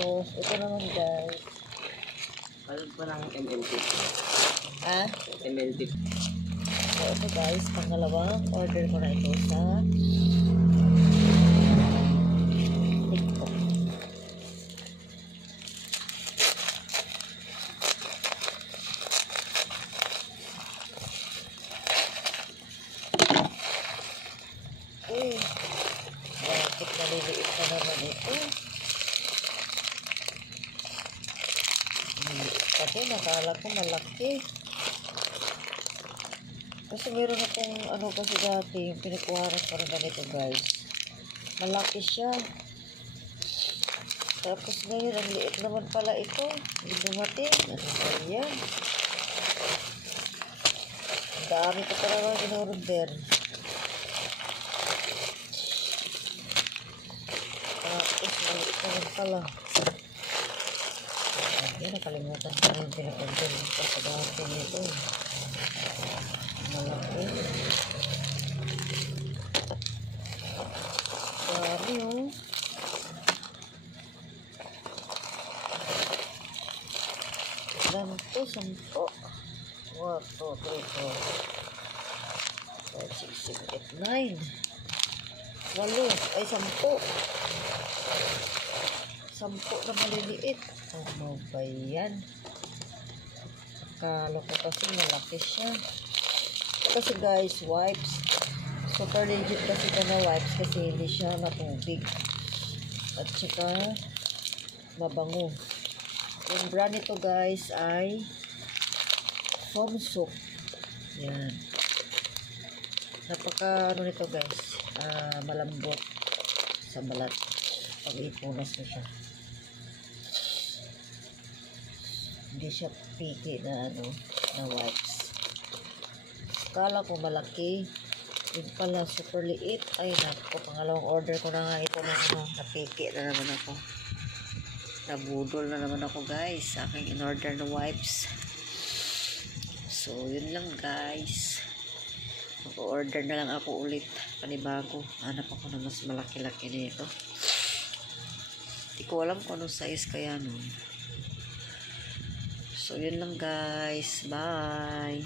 Tapos, ito naman guys. Alam ko ng MLT. Ah? MLT. So, ito guys, pangalawang order ko na ito sa TikTok. Uy, bakit maliliit na naman ito? Kasi nakala ko malaki. Kasi meron akong ano kasi dati, yung pinikuharan ko rin ganito guys. Malaki siya. Tapos ngayon, ang liit naman pala ito. Hindi dumating. Ano ba yan? Ang dami ko talaga in-order. Tapos maliit naman pala. Yan, nakalimutan ko na yung pina-order ko sa dati nito. Malaki. Dami oh. Ilan to? 10. 1, 2, 3, 4, 5, 6, 7, 8, 9. 8. Ay, 10. 10 na maliliit. Ano ba yan? Akala ko kasi malaki siya. Kasi guys, wipes. Super legit kasi ito na wipes kasi hindi siya matubig. At saka mabango. Yung brand nito guys ay Foam Soap. Yan. Napaka ano nito guys. Malambot sa balat. Pag ipunas mo siya. Hindi siya piki na ano, na wipes. Kala ko malaki. Yun pala, super liit. Ay, naku, pangalawang order ko na nga ito na ano, napiki na naman ako. Nabudol na naman ako guys sa aking in-order na wipes. So, yun lang guys. Mag-order na lang ako ulit. Panibago. Hanap ako na mas malaki-laki nito. Hindi ko alam kung anong size kaya nun. So, yun lang guys. Bye!